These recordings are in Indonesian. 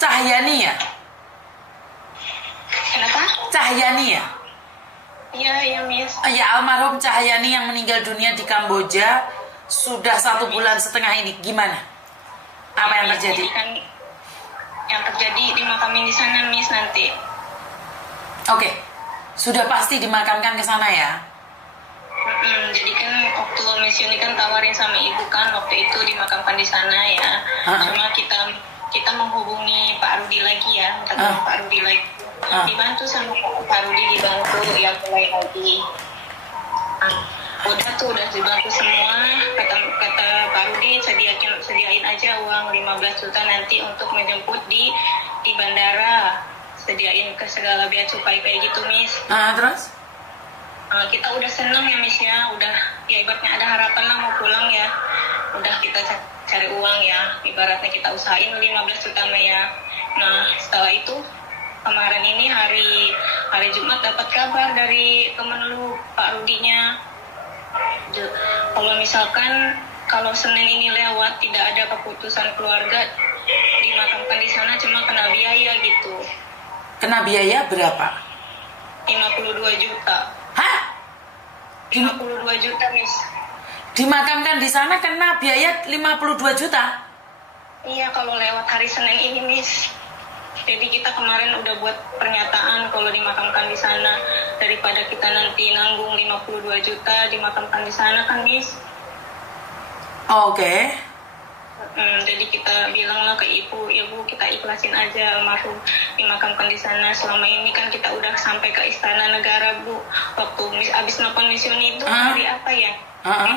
Cahyani ya? Kenapa? Cahyani ya? Iya, Miss. Ya, almarhum Cahyani yang meninggal dunia di Kamboja sudah 1,5 bulan ini. Gimana? Apa yang terjadi? Jadi kan yang terjadi dimakamin di sana, Miss, nanti. Oke, sudah pasti dimakamkan ke sana ya? Jadi kan waktu Miss Yuni kan tawarin sama ibu kan waktu itu dimakamkan di sana ya. Cuma kita menghubungi Pak Rudi lagi ya, Pak Rudi lagi. Dibantu sama Pak Rudi, dibantu ya mulai lagi. Udah dibantu semua. Kata Pak Rudi sediain aja uang 15 juta nanti untuk menjemput di bandara. Sediain ke segala biaya cukai kayak gitu, Miss. Terus? Kita udah seneng ya, Miss ya. Udah ya ibaratnya ada harapan lah mau pulang ya. Udah kita cari uang ya. Ibaratnya kita usahain 15 juta ya. Nah, setelah itu kemarin ini hari Jumat dapat kabar dari Kemenlu Pak Rudinya. Kalau Senin ini lewat tidak ada keputusan keluarga dimakamkan di sana, cuma kena biaya gitu. Kena biaya berapa? 52 juta. Hah? 52 juta, Miss. Dimakamkan di sana kena biaya 52 juta? Iya, kalau lewat hari Senin ini, Miss. Jadi kita kemarin udah buat pernyataan kalau dimakamkan di sana daripada kita nanti nanggung 52 juta dimakamkan di sana kan, Miss. Oke. Jadi kita bilang lah ke ibu, ya Bu, kita ikhlasin aja almarhum dimakamkan di sana. Selama ini kan kita udah sampai ke Istana Negara, Bu. Waktu abis nonton Miss Yuni itu hari apa ya?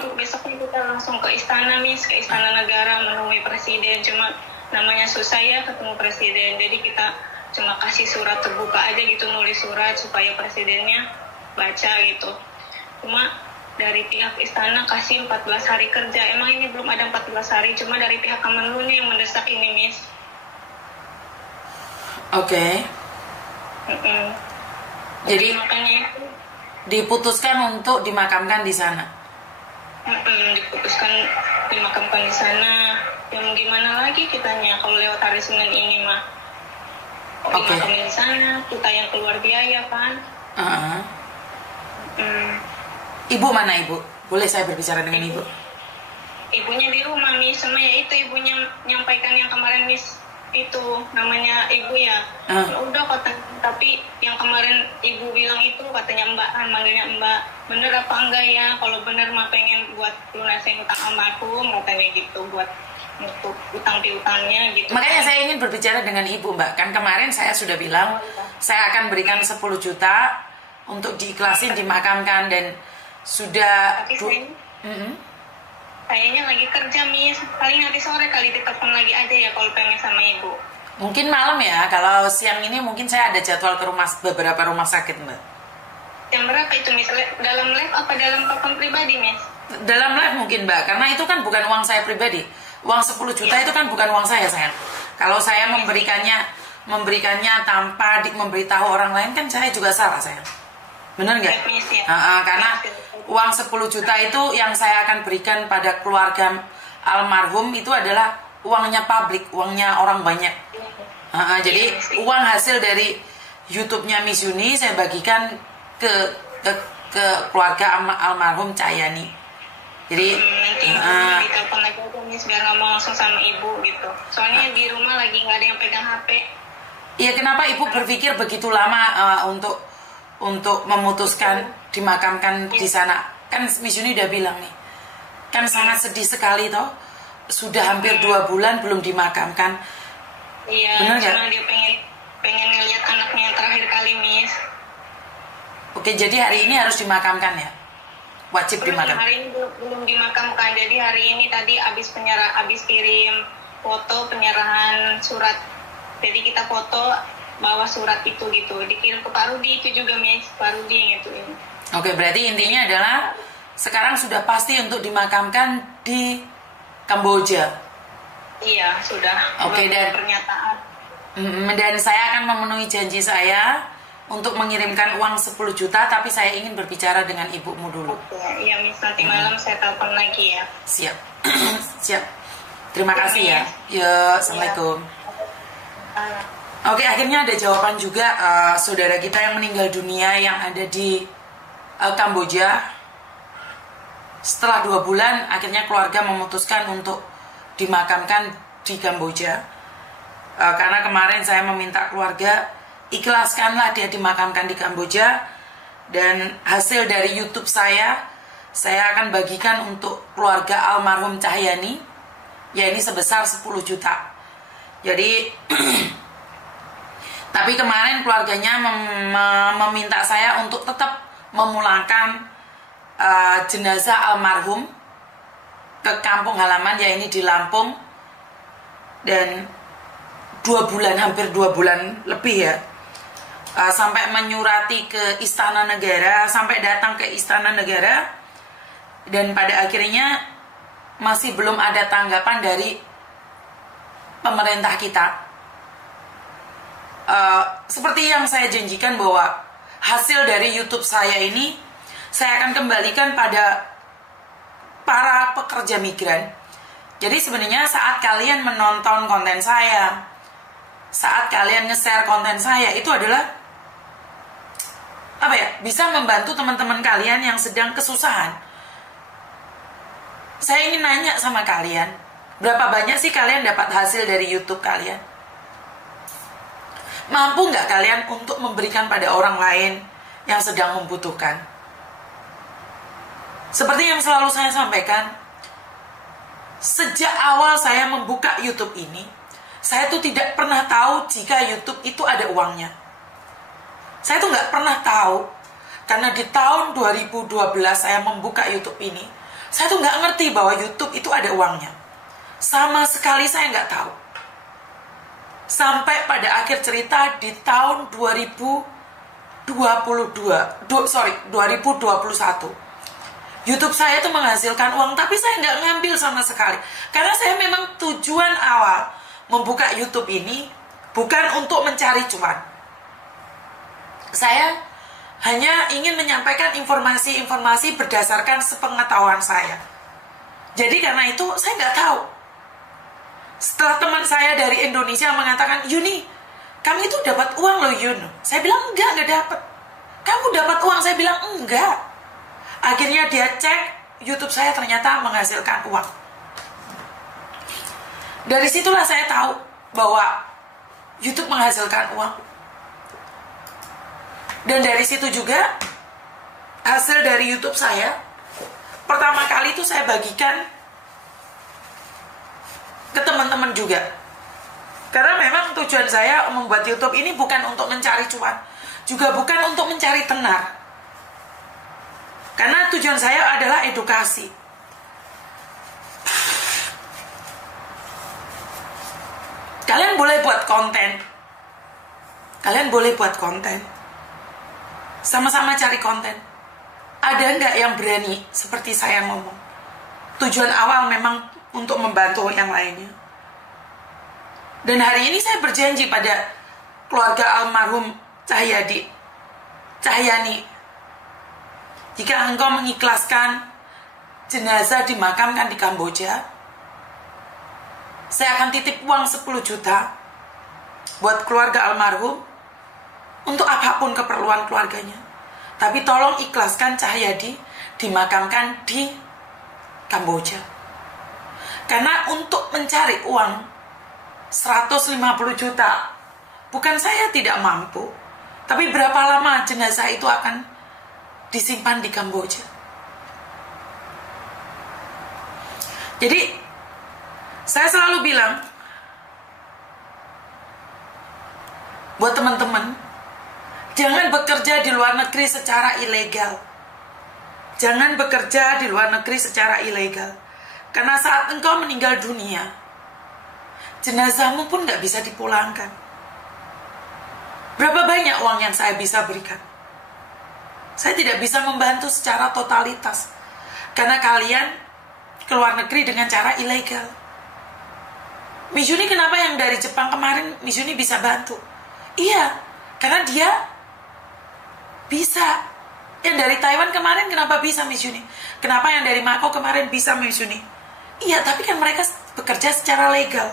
Itu besoknya kita langsung ke Istana, Miss, ke Istana Negara menemui Presiden. Cuma namanya susah ya ketemu Presiden. Jadi kita cuma kasih surat terbuka aja gitu, nulis surat supaya Presidennya baca gitu. Cuma dari pihak istana kasih 14 hari kerja. Emang ini belum ada 14 hari, cuma dari pihak Kemenlu nih yang mendesak ini, Miss. Oke. Jadi makanya itu diputuskan untuk dimakamkan di sana. Diputuskan dimakamkan di sana. Yang gimana lagi kitanya kalau lewat hari Senin ini mah. Dimakamkan di sana, kita yang keluar biaya kan. Ibu mana, Ibu? Boleh saya berbicara dengan Ibu? Ibunya di rumah, Miss. Sama ya itu ibunya nyampaikan yang kemarin, Miss. Itu namanya ibu ya. Udah kata, tapi yang kemarin ibu bilang itu katanya Mbak, manggilnya Mbak. Bener apa enggak ya? Kalau bener mah pengen buat lunasin utang almarhum katanya gitu, buat untuk utang piutangnya gitu. Makanya saya ingin berbicara dengan Ibu, Mbak. Kan kemarin saya sudah bilang saya akan berikan 10 juta untuk diikhlasin dimakamkan, dan sudah kayaknya lagi kerja, Miss. Paling nanti sore kali ditelepon lagi aja ya kalau pengen sama Ibu. Mungkin malam ya. Kalau siang ini mungkin saya ada jadwal ke beberapa rumah sakit, Mbak. Yang berapa itu, Miss? Dalam live apa dalam telepon pribadi, Miss? Dalam live mungkin, Mbak. Karena itu kan bukan uang saya pribadi. Uang 10 juta itu kan bukan uang saya, sayang. Kalau saya memberikannya tanpa memberitahu orang lain kan saya juga salah, sayang. Bener nggak? Karena uang 10 juta itu yang saya akan berikan pada keluarga almarhum itu adalah uangnya publik, uangnya orang banyak. Jadi uang hasil dari YouTube-nya Miss Yuni saya bagikan ke keluarga almarhum Cahyani. Jadi nanti ditelepon lagi aja, Miss, biar ngomong langsung sama Ibu gitu. Soalnya di rumah lagi nggak ada yang pegang HP. Iya, kenapa Ibu berpikir begitu lama untuk memutuskan dimakamkan di sana? Kan Miss Yuni udah bilang nih, kan sangat sedih sekali toh, sudah hampir 2 bulan belum dimakamkan. Iya, benar nggak? Cuma dia pengen ngeliat anaknya yang terakhir kali, Miss. Oke, jadi hari ini harus dimakamkan ya? Wajib dimakamkan? Hari ini belum dimakamkan, jadi hari ini tadi abis kirim foto penyerahan surat. Jadi kita foto bawa surat itu gitu, dikirim ke Pak Rudi itu juga, Miss. Pak Rudi yang ituin. Oke, berarti intinya adalah sekarang sudah pasti untuk dimakamkan di Kamboja. Iya, sudah. Oke, dan pernyataan. Dan saya akan memenuhi janji saya untuk mengirimkan uang 10 juta, tapi saya ingin berbicara dengan ibumu dulu. Oke, iya, Miss. Nanti malam saya telepon lagi ya. Siap. Siap. Terima kasih ya. Yuk, Assalamualaikum. Oke, akhirnya ada jawaban juga saudara kita yang meninggal dunia yang ada di Kamboja. Setelah 2 bulan, akhirnya keluarga memutuskan untuk dimakamkan di Kamboja. Karena kemarin saya meminta keluarga, ikhlaskanlah dia dimakamkan di Kamboja. Dan hasil dari YouTube saya akan bagikan untuk keluarga almarhum Cahyani, ya ini sebesar 10 juta. Jadi tapi kemarin keluarganya meminta saya untuk tetap memulangkan jenazah almarhum ke kampung halaman, ya ini di Lampung. Dan 2 bulan, hampir 2 bulan lebih ya, sampai menyurati ke Istana Negara, sampai datang ke Istana Negara. Dan pada akhirnya masih belum ada tanggapan dari pemerintah kita. Seperti yang saya janjikan bahwa hasil dari YouTube saya ini saya akan kembalikan pada para pekerja migran. Jadi sebenarnya saat kalian menonton konten saya, saat kalian nge-share konten saya, itu adalah bisa membantu teman-teman kalian yang sedang kesusahan. Saya ingin nanya sama kalian, berapa banyak sih kalian dapat hasil dari YouTube kalian? Mampu nggak kalian untuk memberikan pada orang lain yang sedang membutuhkan? Seperti yang selalu saya sampaikan, sejak awal saya membuka YouTube ini, saya tuh tidak pernah tahu jika YouTube itu ada uangnya. Saya tuh nggak pernah tahu, karena di tahun 2012 saya membuka YouTube ini, saya tuh nggak ngerti bahwa YouTube itu ada uangnya. Sama sekali saya nggak tahu. Sampai pada akhir cerita di tahun 2021. YouTube saya itu menghasilkan uang, tapi saya nggak ngambil sama sekali. Karena saya memang tujuan awal membuka YouTube ini bukan untuk mencari cuan. Saya hanya ingin menyampaikan informasi-informasi berdasarkan sepengetahuan saya. Jadi karena itu saya nggak tahu. Setelah teman saya dari Indonesia mengatakan, Yuni, kamu itu dapat uang loh Yun. Saya bilang enggak dapat. Kamu dapat uang? Saya bilang enggak. Akhirnya dia cek YouTube saya, ternyata menghasilkan uang. Dari situlah saya tahu bahwa YouTube menghasilkan uang. Dan dari situ juga hasil dari YouTube saya, pertama kali itu saya bagikan ke teman-teman juga. Karena memang tujuan saya membuat YouTube ini bukan untuk mencari cuan, juga bukan untuk mencari tenar. Karena tujuan saya adalah edukasi. Kalian boleh buat konten. Kalian boleh buat konten. Sama-sama cari konten. Ada nggak yang berani seperti saya ngomong? Tujuan awal memang untuk membantu yang lainnya. Dan hari ini saya berjanji pada keluarga almarhum Cahyani, jika engkau mengikhlaskan jenazah dimakamkan di Kamboja, saya akan titip uang 10 juta buat keluarga almarhum untuk apapun keperluan keluarganya. Tapi tolong ikhlaskan Cahyadi dimakamkan di Kamboja. Karena untuk mencari uang 150 juta, bukan saya tidak mampu, tapi berapa lama jenazah itu akan disimpan di Kamboja. Jadi saya selalu bilang buat teman-teman, jangan bekerja di luar negeri secara ilegal. Jangan bekerja di luar negeri secara ilegal. Karena saat engkau meninggal dunia, jenazahmu pun gak bisa dipulangkan. Berapa banyak uang yang saya bisa berikan? Saya tidak bisa membantu secara totalitas. Karena kalian ke luar negeri dengan cara ilegal. Mizuni kenapa yang dari Jepang kemarin Mizuni bisa bantu? Iya, karena dia bisa. Yang dari Taiwan kemarin kenapa bisa Mizuni? Kenapa yang dari Mako kemarin bisa Mizuni? Iya, tapi kan mereka bekerja secara legal.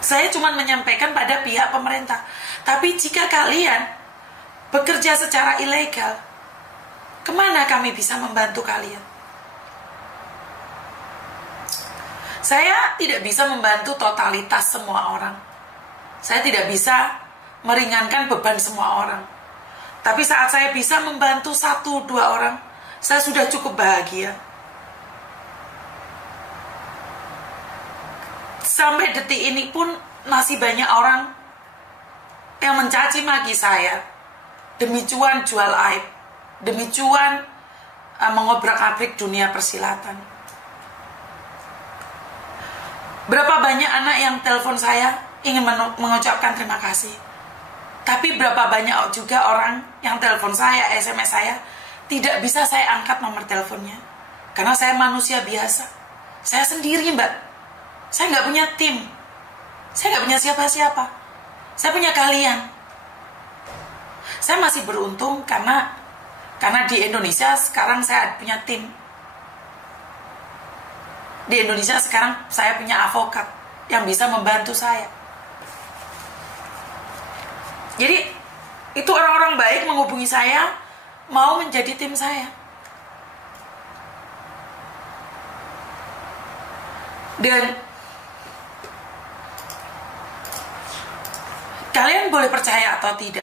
Saya cuma menyampaikan pada pihak pemerintah. Tapi jika kalian bekerja secara ilegal, kemana kami bisa membantu kalian? Saya tidak bisa membantu totalitas semua orang. Saya tidak bisa meringankan beban semua orang. Tapi saat saya bisa membantu 1-2 orang, saya sudah cukup bahagia. Sampai detik ini pun masih banyak orang yang mencaci maki saya demi cuan jual aib, demi cuan mengobrak-abrik dunia persilatan. Berapa banyak anak yang telepon saya ingin mengucapkan terima kasih. Tapi berapa banyak juga orang yang telepon saya, SMS saya, tidak bisa saya angkat nomor teleponnya. Karena saya manusia biasa. Saya sendiri, Mbak. Saya nggak punya tim. Saya nggak punya siapa-siapa. Saya punya kalian. Saya masih beruntung karena di Indonesia sekarang saya punya tim. Di Indonesia sekarang saya punya advokat yang bisa membantu saya. Jadi itu orang-orang baik menghubungi saya, mau menjadi tim saya. Dan kalian boleh percaya atau tidak,